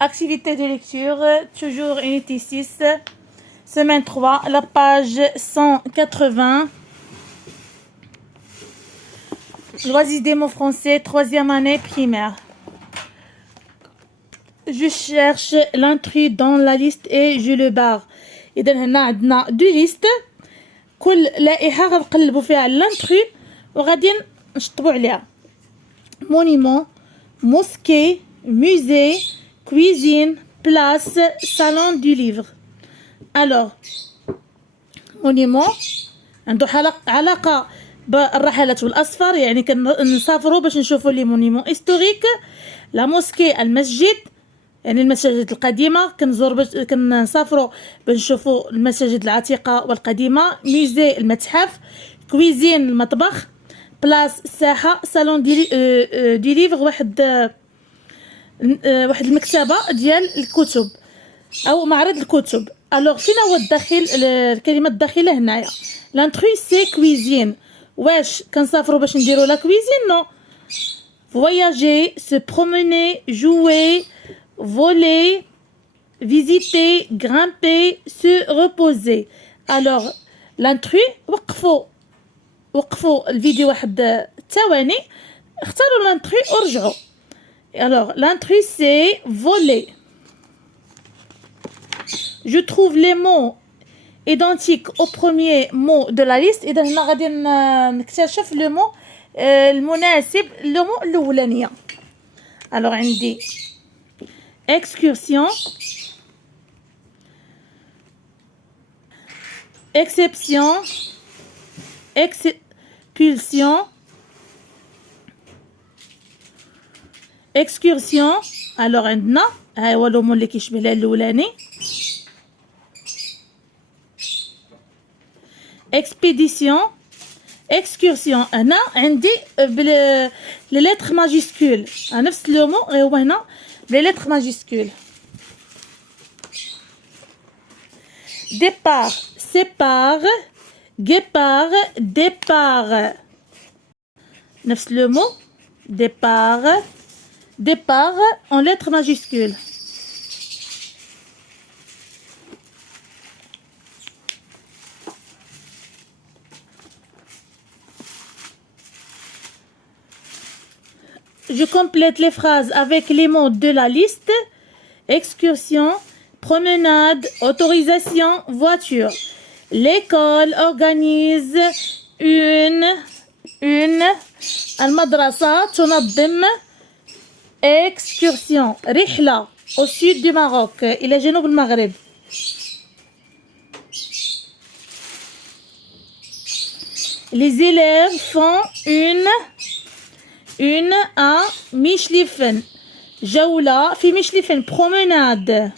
Activité de lecture, toujours unité 6, semaine 3, la page 180. Loisirs des mots français, troisième année primaire. Je cherche l'intrus dans la liste et je le barre. إذا هنا عندنا دو ليست، كل لائحة غنقلبوا فيها الانترو وغادي نشطبوا عليها. مونيمون، موسكي، musée, cuisine, place, salon du livre. Alors, monument عنده علاقة بالرحلات والأسفار، يعني كنسافروا باش نشوفوا لي مونيمون هيستوريك. لا موسكي المسجد، يعني المساجد القديمة، كنسافروا باش نشوفوا المساجد العتيقة والقديمة. ميزي المتحف، كويزين المطبخ، بلاس الساحة، صالون دي ليفر واحد المكتبة ديال الكتب او معرض الكتب. الوغ فين هو الداخل، الكلمة الداخلة هنايا لانترو سي كويزين. واش كنسافروا باش نديروا لا كويزين؟ نو. voyager, se promener, jouer, voler, visiter, grimper, se reposer. Alors l'intrus وقفوا الفيديو واحد ثواني، اختاروا الانترو ورجعوا. Alors l'intrus c'est voler. Je trouve les mots identiques au premier mot de la liste. إذا هنا غادي نكتشف لو مو المناسب لو مو الأولانية. Alors عندي excursion, exception, expulsion, excursion. alors عندنا ها هو لو مو اللي كيشبه لها الاولاني. expédition, excursion هنا عندي بلي لتر ماجيسكول، نفس لو مو غير هو هنا بلي لتر ماجيسكول. départ, sépare, guépard, départ، نفس لو مو départ en lettres majuscules. Je complète les phrases avec les mots de la liste. Excursion, promenade, autorisation, voiture. L'école organise une المدرسة تنظم excursion، رحلة au sud du Maroc، إلى جنوب المغرب. Les élèves font une à Michlifen، جولة في ميشليفن، promenade.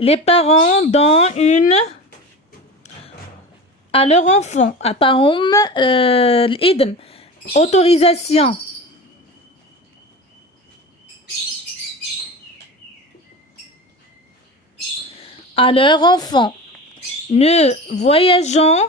Les parents donnent une à leur enfant، أعطاهم الإذن، autorisation. à leur enfant. Nous voyageons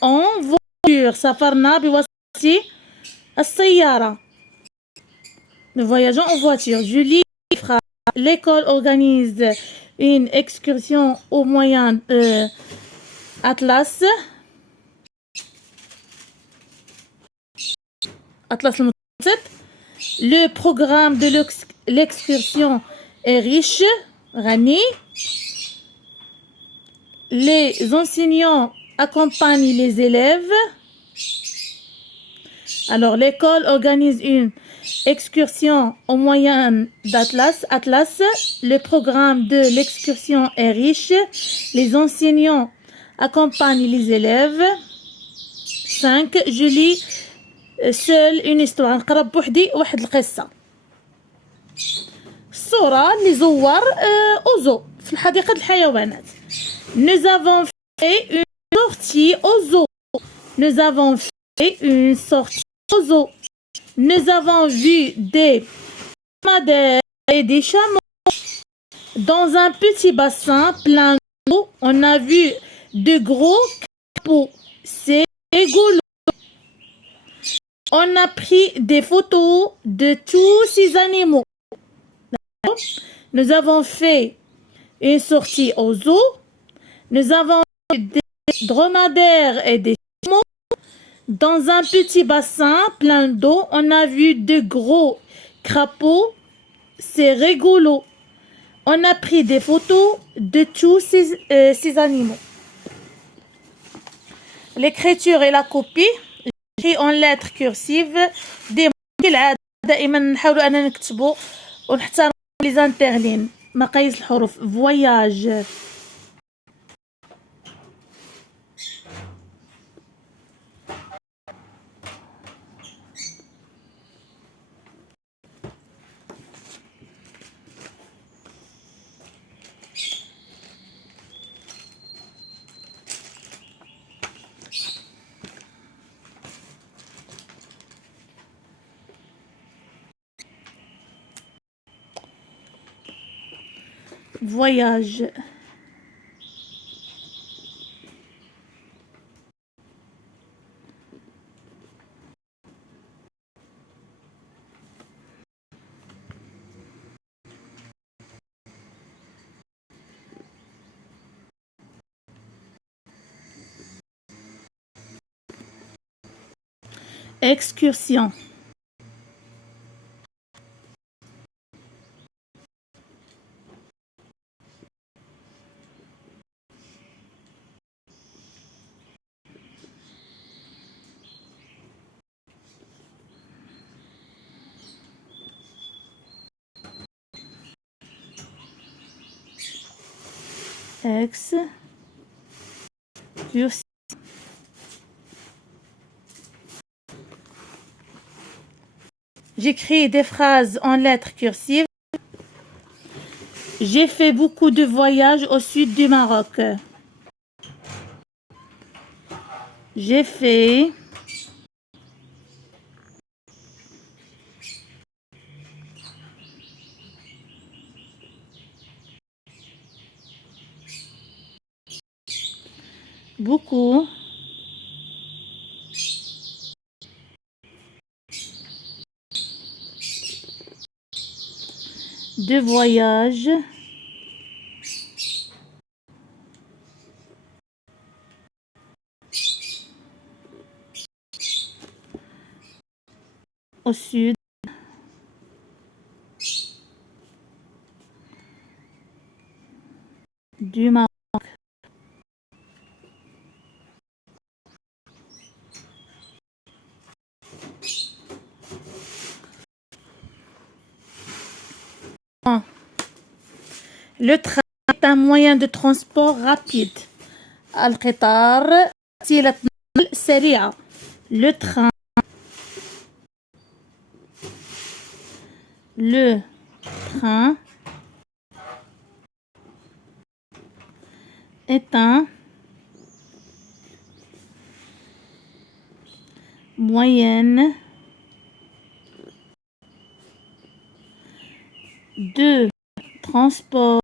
en voiture، سافرنا بواسطة السيارة. Nous voyageons en voiture. Julie fera. L'école organise une excursion au moyen Atlas. Atlas المتوسط. Le programme de l'excursion est riche، غني. Les enseignants accompagnent les élèves. Alors l'école organise une excursion au moyen d'Atlas. Atlas, le programme de l'excursion est riche. Les enseignants accompagnent les élèves. 5. Je lis seule une histoire، نقرا بوحدي واحد القصة. الصورة اللي زور أوزو في حديقة الحيوانات. Nous avons fait une sortie au zoo. Nous avons fait une sortie au zoo. Nous avons vu des dromadaires et des chameaux. Dans un petit bassin plein d'eau, on a vu de gros crapauds. C'est rigolo. On a pris des photos de tous ces animaux. Nous avons fait une sortie au zoo. Nous avons fait des dromadaires et des chameaux. Dans un petit bassin plein d'eau, on a vu de gros crapauds. C'est rigolo. On a pris des photos de tous ces animaux. L'écriture et la copie. J'écris en lettres cursives. دائما نحاولوا أننا نكتبوا ونحترموا les interlignes. مقاييس الحروف. Voyage. Voyage. Excursion. Excursion. J'écris des phrases en lettres cursives. J'ai fait beaucoup de voyages au sud du Maroc. J'ai fait beaucoup de voyages au sud du Maroc. Le train est un moyen de transport rapide. القطار وسيلة نقل سريعة. Le train. Le train est un moyen de transport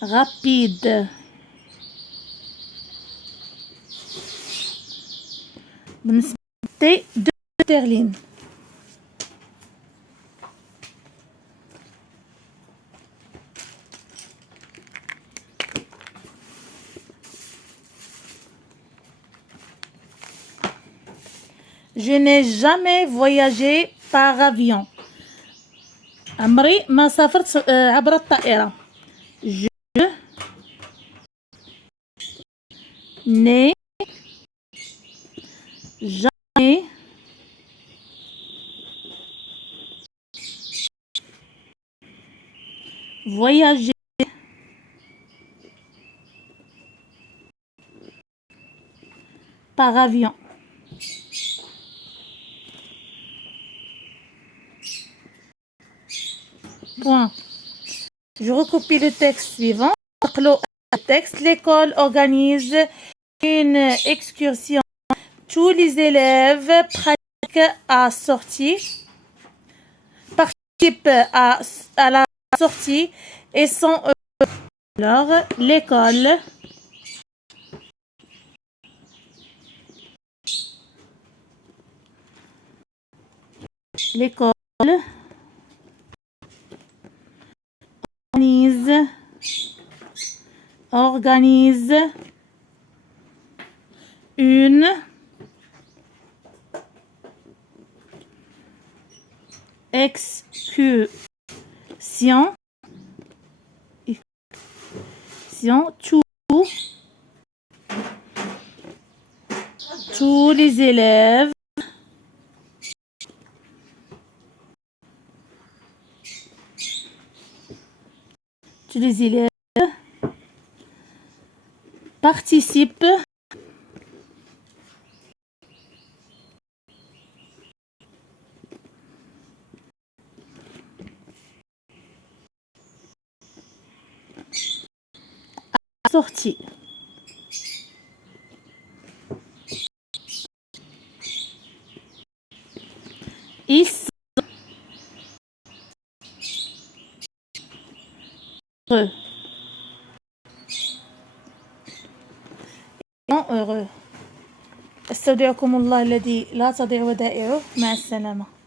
rapide. بالنسبة de sterling. Je n'ai jamais voyagé par avion. عمري ما سافرت عبر الطائرة. Je n'ai jamais voyagé par avion. Point. Je recopie le texte suivant. Le texte. L'école organise une excursion. Tous les élèves participent à la sortie et sont Alors, l'école. L'école organise une excursion tous les élèves participent à la sortie. Ils sont heureux. استودعكم الله الذي لا تضيع ودائعه. مع السلامة.